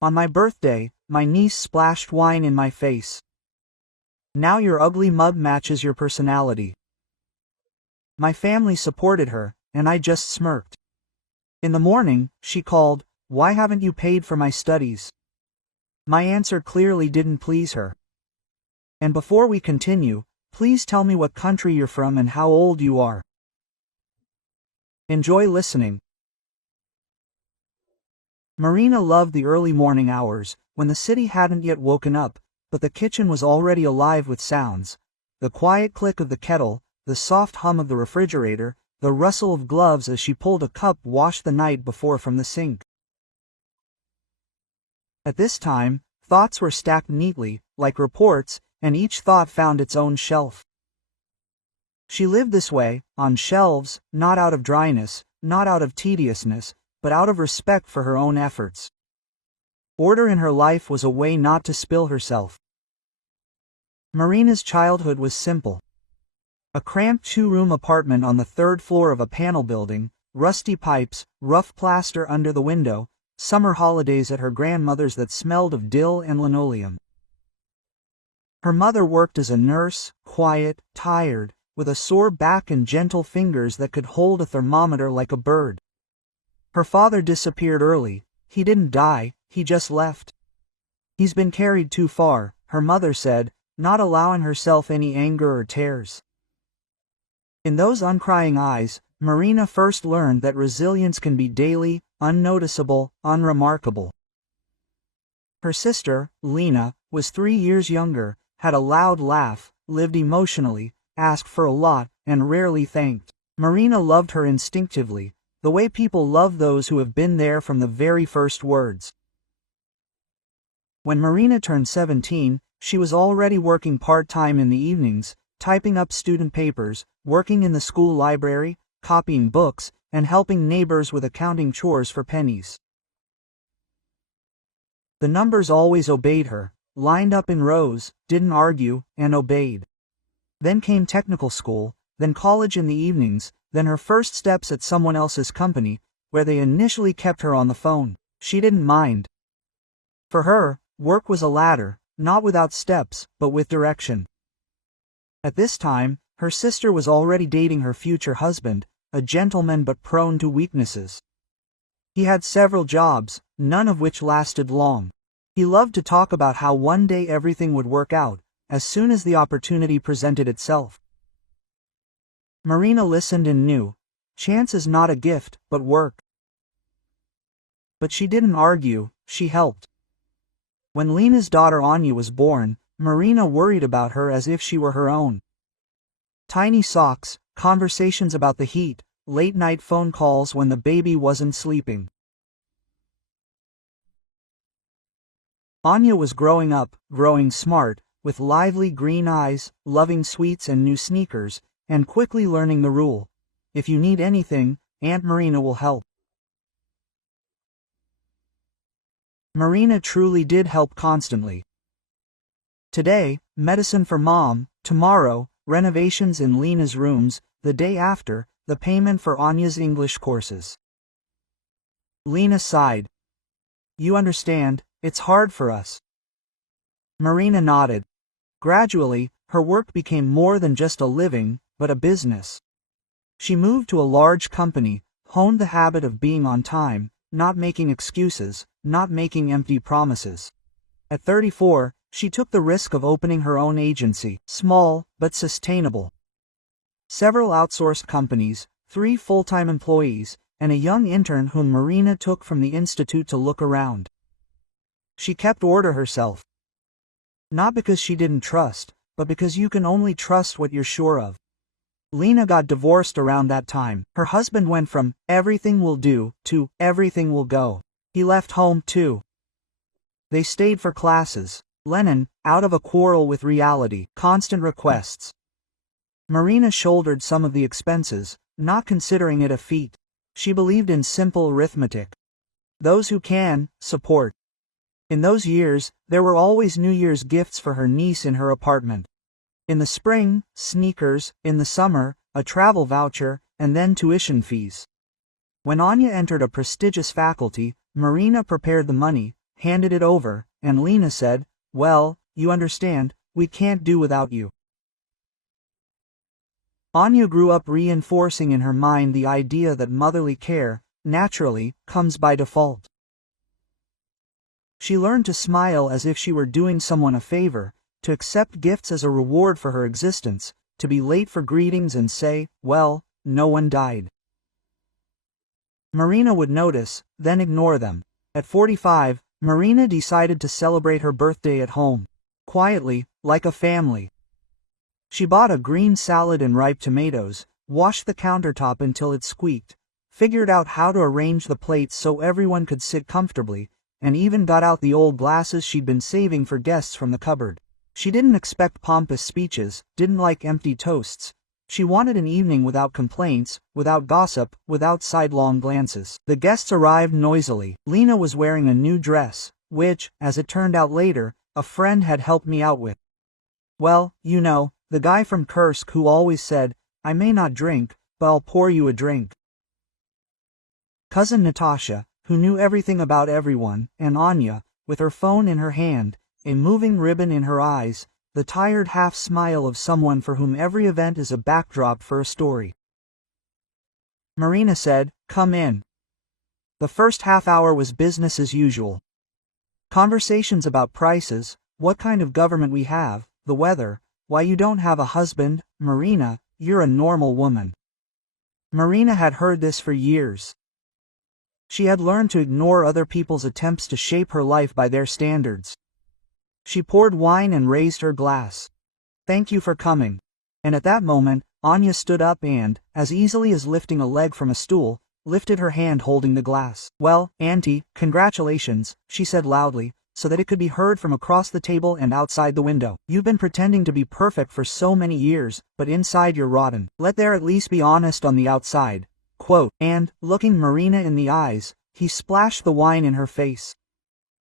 On my birthday, my niece splashed wine in my face. Now your ugly mug matches your personality. My family supported her, and I just smirked. In the morning, she called, "Why haven't you paid for my studies?" My answer clearly didn't please her. And before we continue, please tell me what country you're from and how old you are. Enjoy listening. Marina loved the early morning hours, when the city hadn't yet woken up, but the kitchen was already alive with sounds. The quiet click of the kettle, the soft hum of the refrigerator, the rustle of gloves as she pulled a cup washed the night before from the sink. At this time, thoughts were stacked neatly, like reports, and each thought found its own shelf. She lived this way, on shelves, not out of dryness, not out of tediousness, but out of respect for her own efforts. Order in her life was a way not to spill herself. Marina's childhood was simple. A cramped two-room apartment on the third floor of a panel building, rusty pipes, rough plaster under the window, summer holidays at her grandmother's that smelled of dill and linoleum. Her mother worked as a nurse, quiet, tired, with a sore back and gentle fingers that could hold a thermometer like a bird. Her father disappeared early. He didn't die, he just left. "He's been carried too far," her mother said, not allowing herself any anger or tears. In those uncrying eyes, Marina first learned that resilience can be daily, unnoticeable, unremarkable. Her sister, Lena, was 3 years younger, had a loud laugh, lived emotionally, asked for a lot, and rarely thanked. Marina loved her instinctively, the way people love those who have been there from the very first words. When Marina turned 17, she was already working part-time in the evenings, typing up student papers, working in the school library, copying books, and helping neighbors with accounting chores for pennies. The numbers always obeyed her, lined up in rows, didn't argue, and obeyed. Then came technical school, then college in the evenings, then her first steps at someone else's company, where they initially kept her on the phone. She didn't mind. For her, work was a ladder, not without steps, but with direction. At this time, her sister was already dating her future husband, a gentleman but prone to weaknesses. He had several jobs, none of which lasted long. He loved to talk about how one day everything would work out, as soon as the opportunity presented itself. Marina listened and knew. Chance is not a gift, but work. But she didn't argue, she helped. When Lena's daughter Anya was born, Marina worried about her as if she were her own. Tiny socks, conversations about the heat, late-night phone calls when the baby wasn't sleeping. Anya was growing up, growing smart, with lively green eyes, loving sweets and new sneakers, and quickly learning the rule: if you need anything, Aunt Marina will help. Marina truly did help constantly. Today, medicine for mom; tomorrow, renovations in Lena's rooms; the day after, the payment for Anya's English courses. Lena sighed. "You understand, it's hard for us." Marina nodded. Gradually, her work became more than just a living, but a business. She moved to a large company, honed the habit of being on time, not making excuses, not making empty promises. At 34, she took the risk of opening her own agency, small, but sustainable. Several outsourced companies, 3 full-time employees, and a young intern whom Marina took from the institute to look around. She kept order herself. Not because she didn't trust, but because you can only trust what you're sure of. Lena got divorced around that time. Her husband went from "everything will do" to "everything will go." He left home too. They stayed for classes. Lennon, out of a quarrel with reality, constant requests. Marina shouldered some of the expenses, not considering it a feat. She believed in simple arithmetic. Those who can, support. In those years, there were always New Year's gifts for her niece in her apartment. In the spring, sneakers; in the summer, a travel voucher, and then tuition fees. When Anya entered a prestigious faculty, Marina prepared the money, handed it over, and Lena said, "Well, you understand, we can't do without you." Anya grew up reinforcing in her mind the idea that motherly care, naturally, comes by default. She learned to smile as if she were doing someone a favor, to accept gifts as a reward for her existence, to be late for greetings and say, "Well, no one died." Marina would notice, then ignore them. At 45, Marina decided to celebrate her birthday at home. Quietly, like a family. She bought a green salad and ripe tomatoes, washed the countertop until it squeaked, figured out how to arrange the plates so everyone could sit comfortably, and even got out the old glasses she'd been saving for guests from the cupboard. She didn't expect pompous speeches, didn't like empty toasts. She wanted an evening without complaints, without gossip, without sidelong glances. The guests arrived noisily. Lena was wearing a new dress, which, as it turned out later, a friend had helped me out with. Well, you know, the guy from Kursk who always said, "I may not drink, but I'll pour you a drink." Cousin Natasha, who knew everything about everyone, and Anya, with her phone in her hand, a moving ribbon in her eyes, the tired half-smile of someone for whom every event is a backdrop for a story. Marina said, "Come in." The first half hour was business as usual. Conversations about prices, what kind of government we have, the weather, why you don't have a husband, Marina, you're a normal woman. Marina had heard this for years. She had learned to ignore other people's attempts to shape her life by their standards. She poured wine and raised her glass. "Thank you for coming." And at that moment, Anya stood up and, as easily as lifting a leg from a stool, lifted her hand holding the glass. "Well, Auntie, congratulations," she said loudly, so that it could be heard from across the table and outside the window. "You've been pretending to be perfect for so many years, but inside you're rotten. Let there at least be honest on the outside." Quote, and, looking Marina in the eyes, he splashed the wine in her face.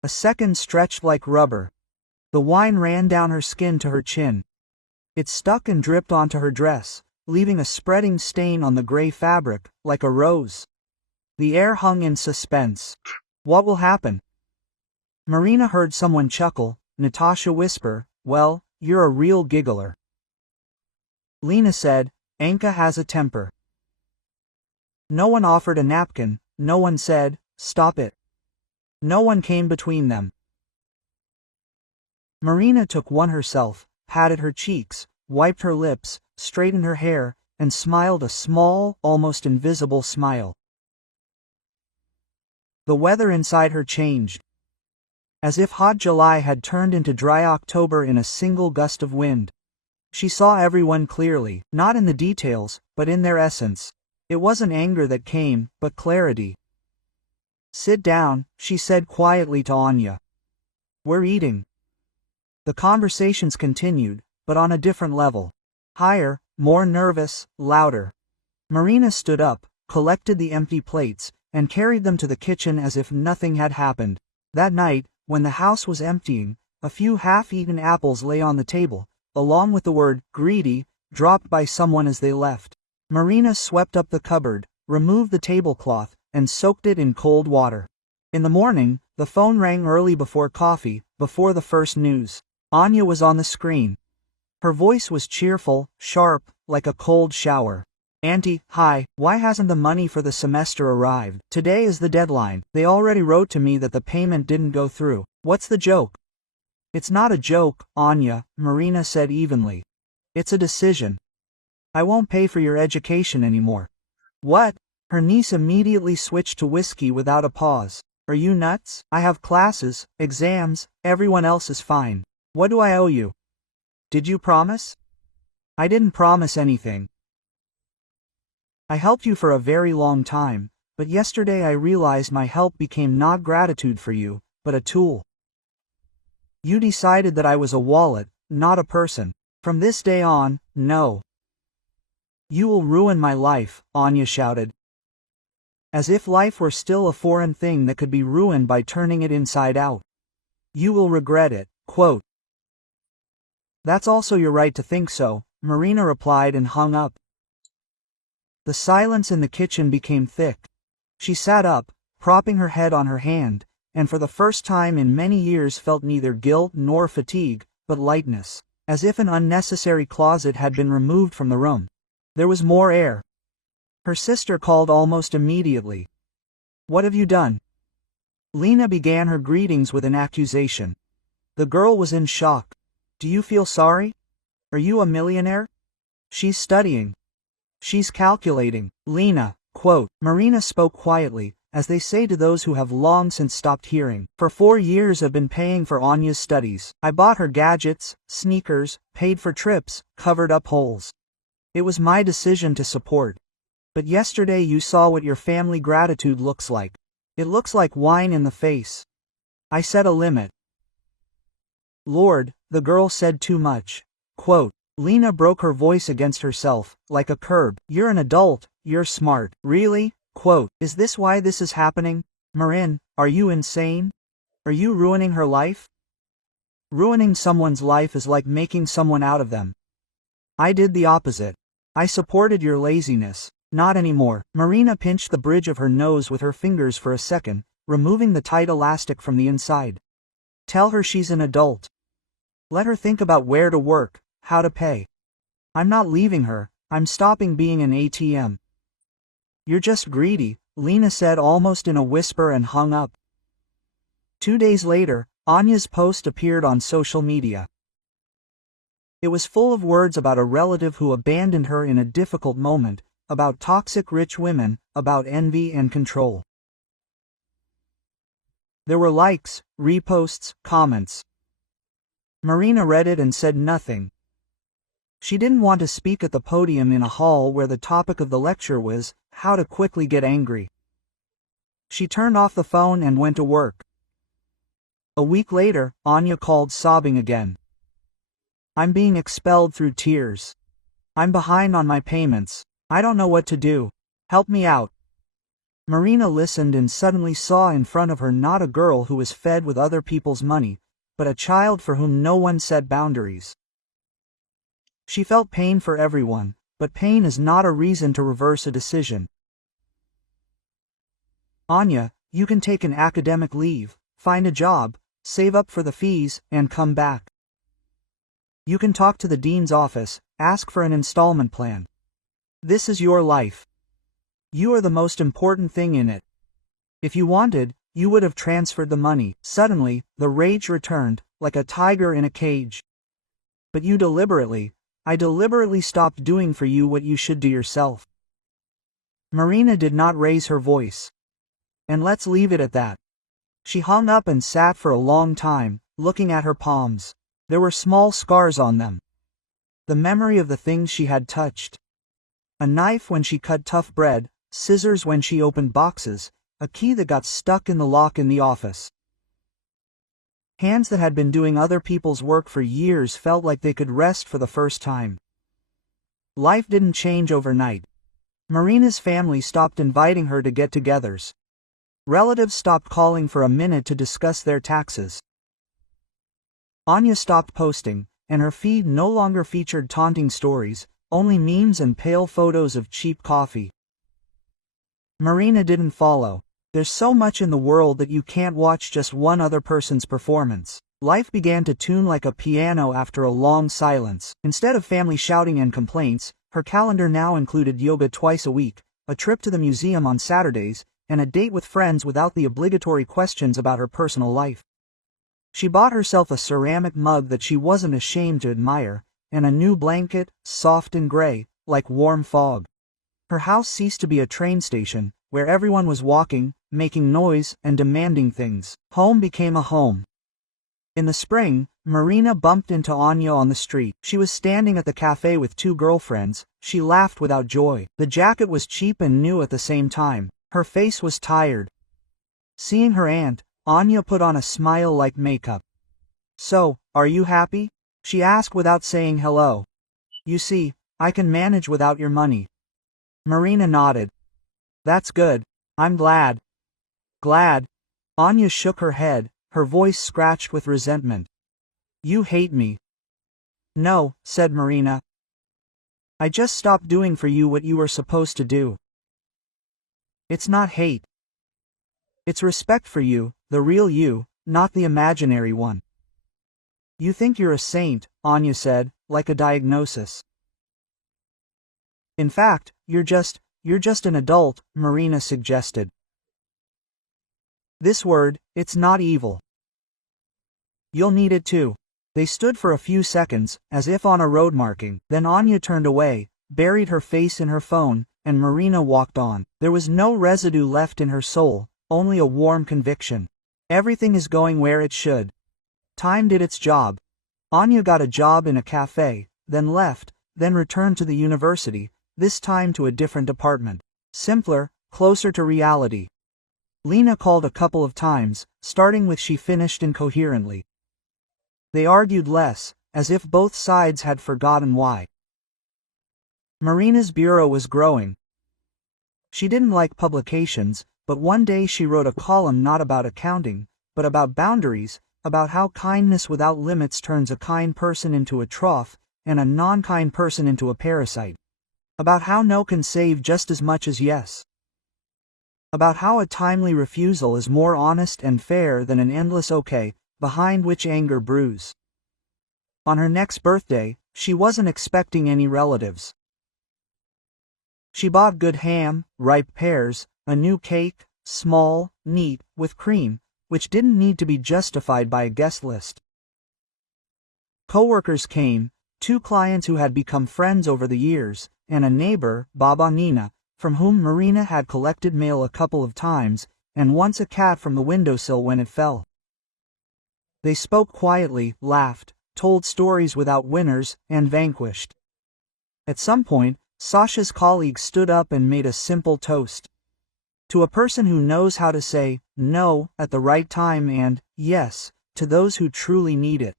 A second stretched like rubber. The wine ran down her skin to her chin. It stuck and dripped onto her dress, leaving a spreading stain on the gray fabric, like a rose. The air hung in suspense. What will happen? Marina heard someone chuckle, Natasha whisper, "Well, you're a real giggler." Lena said, "Anka has a temper." No one offered a napkin, no one said, "Stop it." No one came between them. Marina took one herself, patted her cheeks, wiped her lips, straightened her hair, and smiled a small, almost invisible smile. The weather inside her changed. As if hot July had turned into dry October in a single gust of wind. She saw everyone clearly, not in the details, but in their essence. It wasn't anger that came, but clarity. "Sit down," she said quietly to Anya. "We're eating." The conversations continued, but on a different level. Higher, more nervous, louder. Marina stood up, collected the empty plates, and carried them to the kitchen as if nothing had happened. That night, when the house was emptying, a few half-eaten apples lay on the table, along with the word "greedy," dropped by someone as they left. Marina swept up the cupboard, removed the tablecloth, and soaked it in cold water. In the morning, the phone rang early before coffee, before the first news. Anya was on the screen. Her voice was cheerful, sharp, like a cold shower. "Auntie, hi, why hasn't the money for the semester arrived? Today is the deadline. They already wrote to me that the payment didn't go through. What's the joke?" "It's not a joke, Anya," Marina said evenly. "It's a decision. I won't pay for your education anymore." "What?" Her niece immediately switched to whiskey without a pause. "Are you nuts? I have classes, exams, everyone else is fine. What do I owe you?" "Did you promise?" "I didn't promise anything. I helped you for a very long time, but yesterday I realized my help became not gratitude for you, but a tool. You decided that I was a wallet, not a person. From this day on, no. You will ruin my life," Anya shouted. As if life were still a foreign thing that could be ruined by turning it inside out. "You will regret it." Quote. "That's also your right to think so," Marina replied and hung up. The silence in the kitchen became thick. She sat up, propping her head on her hand, and for the first time in many years felt neither guilt nor fatigue, but lightness, as if an unnecessary closet had been removed from the room. There was more air. Her sister called almost immediately. "What have you done?" Lena began her greetings with an accusation. The girl was in shock. "Do you feel sorry? Are you a millionaire? She's studying. She's calculating." Lena, quote, Marina spoke quietly, as they say to those who have long since stopped hearing. "For 4 years I've been paying for Anya's studies. I bought her gadgets, sneakers, paid for trips, covered up holes. It was my decision to support. But yesterday you saw what your family gratitude looks like. It looks like wine in the face. I set a limit." "Lord," the girl said too much. Quote, Lena broke her voice against herself, like a curb. "You're an adult, you're smart. Really? Quote, is this why this is happening? Marin, are you insane? Are you ruining her life? Ruining someone's life is like making someone out of them. I did the opposite. I supported your laziness. Not anymore." Marina pinched the bridge of her nose with her fingers for a second, removing the tight elastic from the inside. "Tell her she's an adult. Let her think about where to work, how to pay. I'm not leaving her, I'm stopping being an ATM." "You're just greedy," Lena said almost in a whisper and hung up. 2 days later, Anya's post appeared on social media. It was full of words about a relative who abandoned her in a difficult moment, about toxic rich women, about envy and control. There were likes, reposts, comments. Marina read it and said nothing. She didn't want to speak at the podium in a hall where the topic of the lecture was, how to quickly get angry. She turned off the phone and went to work. A week later, Anya called sobbing again. "I'm being expelled through tears. I'm behind on my payments. I don't know what to do. Help me out." Marina listened and suddenly saw in front of her not a girl who was fed with other people's money, but a child for whom no one set boundaries. She felt pain for everyone, but pain is not a reason to reverse a decision. "Anya, you can take an academic leave, find a job, save up for the fees, and come back. You can talk to the dean's office, ask for an installment plan. This is your life. You are the most important thing in it. If you wanted, you would have transferred the money." Suddenly, the rage returned, like a tiger in a cage. "But I deliberately stopped doing for you what you should do yourself." Marina did not raise her voice. And let's leave it at that. She hung up and sat for a long time, looking at her palms. There were small scars on them. The memory of the things she had touched. A knife when she cut tough bread, scissors when she opened boxes, a key that got stuck in the lock in the office. Hands that had been doing other people's work for years felt like they could rest for the first time. Life didn't change overnight. Marina's family stopped inviting her to get-togethers. Relatives stopped calling for a minute to discuss their taxes. Anya stopped posting, and her feed no longer featured taunting stories, only memes and pale photos of cheap coffee. Marina didn't follow. There's so much in the world that you can't watch just one other person's performance. Life began to tune like a piano after a long silence. Instead of family shouting and complaints, her calendar now included yoga twice a week, a trip to the museum on Saturdays, and a date with friends without the obligatory questions about her personal life. She bought herself a ceramic mug that she wasn't ashamed to admire, and a new blanket, soft and gray, like warm fog. Her house ceased to be a train station, where everyone was walking, making noise, and demanding things. Home became a home. In the spring, Marina bumped into Anya on the street. She was standing at the cafe with 2 girlfriends. She laughed without joy. The jacket was cheap and new at the same time. Her face was tired. Seeing her aunt, Anya put on a smile like makeup. "So, are you happy?" she asked without saying hello. "You see, I can manage without your money." Marina nodded. "That's good. I'm glad." "Glad?" Anya shook her head, her voice scratched with resentment. "You hate me." "No," said Marina. "I just stopped doing for you what you were supposed to do." "It's not hate. It's respect for you, the real you, not the imaginary one. You think you're a saint, Anya said, like a diagnosis. In fact, you're just an adult, Marina suggested. This word, it's not evil. You'll need it too. They stood for a few seconds, as if on a road marking, then Anya turned away, buried her face in her phone, and Marina walked on. There was no residue left in her soul, only a warm conviction. Everything is going where it should. Time did its job. Anya got a job in a cafe, then left, then returned to the university, this time to a different department. Simpler, closer to reality. Lena called a couple of times, starting with she finished incoherently. They argued less, as if both sides had forgotten why. Marina's bureau was growing. She didn't like publications, but one day she wrote a column not about accounting, but about boundaries, about how kindness without limits turns a kind person into a trough, and a non-kind person into a parasite. About how no can save just as much as yes. About how a timely refusal is more honest and fair than an endless okay, behind which anger brews. On her next birthday, she wasn't expecting any relatives. She bought good ham, ripe pears, a new cake, small, neat, with cream, which didn't need to be justified by a guest list. Coworkers came, 2 clients who had become friends over the years, and a neighbor, Baba Nina, from whom Marina had collected mail a couple of times, and once a cat from the windowsill when it fell. They spoke quietly, laughed, told stories without winners, and vanquished. At some point, Sasha's colleague stood up and made a simple toast. To a person who knows how to say no at the right time and yes to those who truly need it.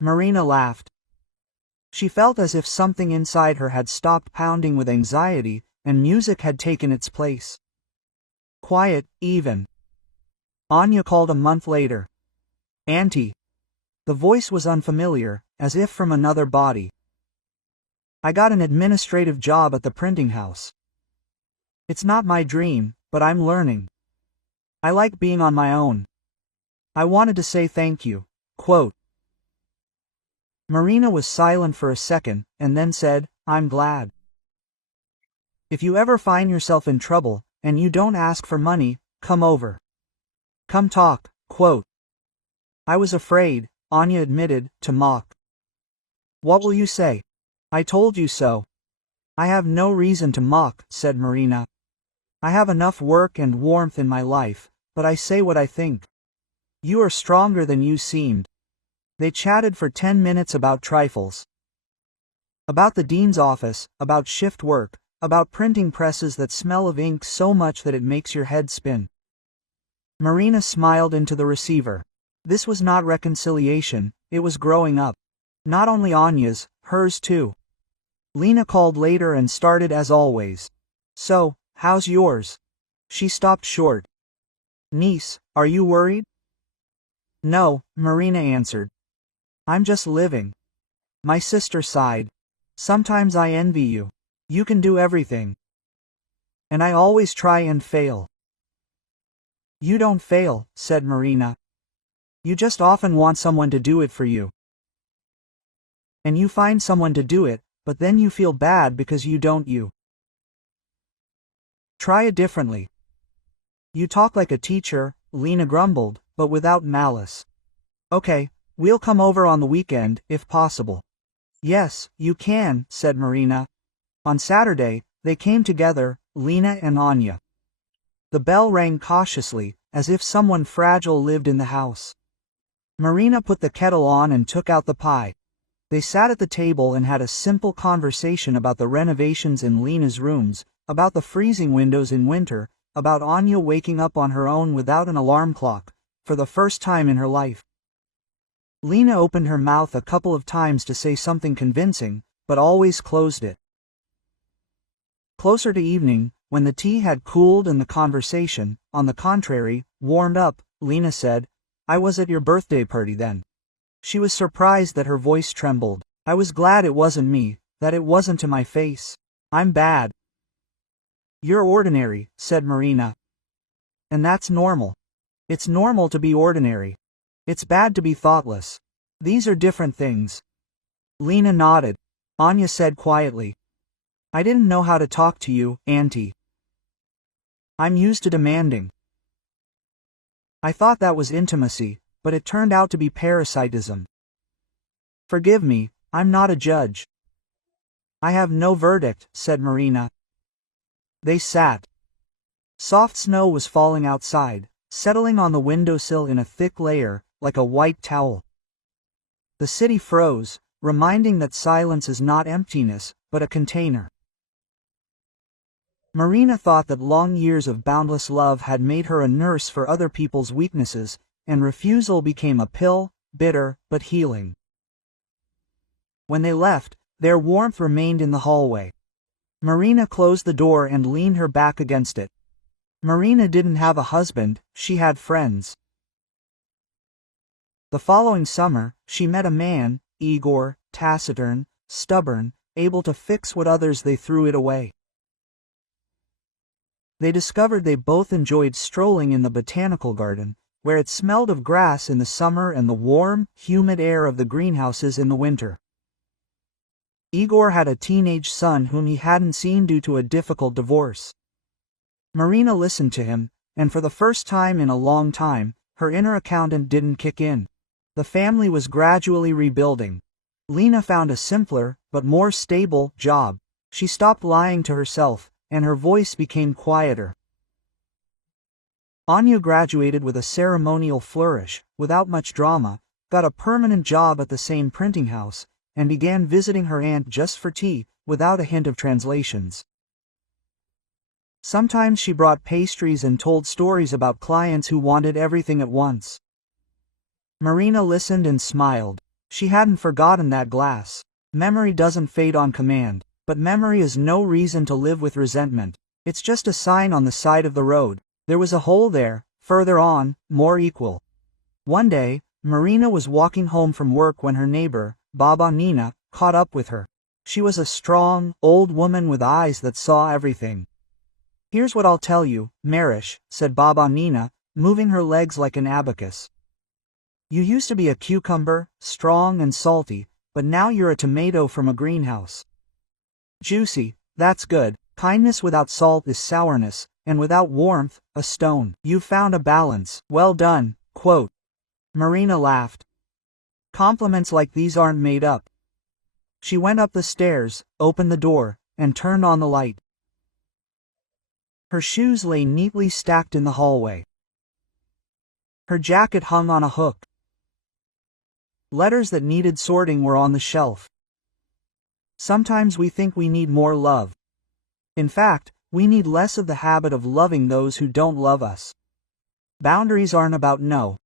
Marina laughed. She felt as if something inside her had stopped pounding with anxiety, and music had taken its place. Quiet, even. Anya called a month later. Auntie. The voice was unfamiliar, as if from another body. I got an administrative job at the printing house. It's not my dream, but I'm learning. I like being on my own. I wanted to say thank you. Quote. Marina was silent for a second, and then said, I'm glad. If you ever find yourself in trouble, and you don't ask for money, come over. Come talk. Quote. I was afraid, Anya admitted, to mock. What will you say? I told you so. I have no reason to mock, said Marina. I have enough work and warmth in my life, but I say what I think. You are stronger than you seemed. They chatted for 10 minutes about trifles. About the dean's office, about shift work, about printing presses that smell of ink so much that it makes your head spin. Marina smiled into the receiver. This was not reconciliation, it was growing up. Not only Anya's, hers too. Lena called later and started as always. So, how's yours? She stopped short. Niece, are you worried? No, Marina answered. I'm just living. My sister sighed. Sometimes I envy you. You can do everything. And I always try and fail. You don't fail, said Marina. You just often want someone to do it for you. And you find someone to do it, but then you feel bad because you don't. Try it differently. You talk like a teacher, Lena grumbled, but without malice. Okay, we'll come over on the weekend, if possible. Yes, you can, said Marina. On Saturday, they came together, Lena and Anya. The bell rang cautiously, as if someone fragile lived in the house. Marina put the kettle on and took out the pie. They sat at the table and had a simple conversation about the renovations in Lena's rooms, about the freezing windows in winter, about Anya waking up on her own without an alarm clock, for the first time in her life. Lena opened her mouth a couple of times to say something convincing, but always closed it. Closer to evening, when the tea had cooled and the conversation, on the contrary, warmed up, Lena said, I was at your birthday party then. She was surprised that her voice trembled. I was glad it wasn't me, that it wasn't to my face. I'm bad. You're ordinary, said Marina. And that's normal. It's normal to be ordinary. It's bad to be thoughtless. These are different things. Lena nodded. Anya said quietly. I didn't know how to talk to you, Auntie. I'm used to demanding. I thought that was intimacy, but it turned out to be parasitism. Forgive me, I'm not a judge. I have no verdict, said Marina. They sat. Soft snow was falling outside, settling on the windowsill in a thick layer, like a white towel. The city froze, reminding that silence is not emptiness, but a container. Marina thought that long years of boundless love had made her a nurse for other people's weaknesses, and refusal became a pill, bitter, but healing. When they left, their warmth remained in the hallway. Marina closed the door and leaned her back against it. Marina didn't have a husband, she had friends. The following summer, she met a man, Igor, taciturn, stubborn, able to fix what others they threw it away. They discovered they both enjoyed strolling in the botanical garden, where it smelled of grass in the summer and the warm, humid air of the greenhouses in the winter. Igor had a teenage son whom he hadn't seen due to a difficult divorce. Marina listened to him, and for the first time in a long time, her inner accountant didn't kick in. The family was gradually rebuilding. Lena found a simpler, but more stable, job. She stopped lying to herself, and her voice became quieter. Anya graduated with a ceremonial flourish, without much drama, got a permanent job at the same printing house, and began visiting her aunt just for tea, without a hint of translations. Sometimes she brought pastries and told stories about clients who wanted everything at once. Marina listened and smiled. She hadn't forgotten that glass. Memory doesn't fade on command, but memory is no reason to live with resentment. It's just a sign on the side of the road. There was a hole there, further on, more equal. One day, Marina was walking home from work when her neighbor, Baba Nina, caught up with her. She was a strong, old woman with eyes that saw everything. Here's what I'll tell you, Marish, said Baba Nina, moving her legs like an abacus. You used to be a cucumber, strong and salty, but now you're a tomato from a greenhouse. Juicy, that's good. Kindness without salt is sourness, and without warmth, a stone. You've found a balance. Well done, quote. Marina laughed. Compliments like these aren't made up. She went up the stairs, opened the door, and turned on the light. Her shoes lay neatly stacked in the hallway. Her jacket hung on a hook. Letters that needed sorting were on the shelf. Sometimes we think we need more love. In fact, we need less of the habit of loving those who don't love us. Boundaries aren't about no.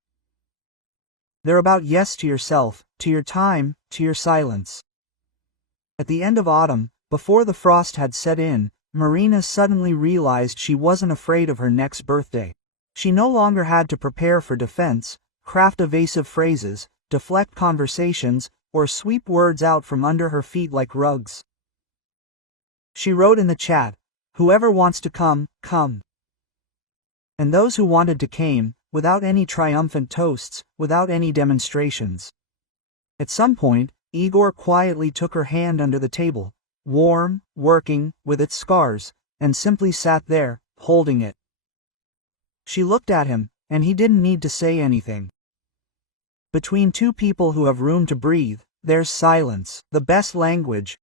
They're about yes to yourself, to your time, to your silence. At the end of autumn, before the frost had set in, Marina suddenly realized she wasn't afraid of her next birthday. She no longer had to prepare for defense, craft evasive phrases, deflect conversations, or sweep words out from under her feet like rugs. She wrote in the chat, "Whoever wants to come, come." And those who wanted to came, without any triumphant toasts, without any demonstrations. At some point, Igor quietly took her hand under the table, warm, working, with its scars, and simply sat there, holding it. She looked at him, and he didn't need to say anything. Between two people who have room to breathe, there's silence. The best language,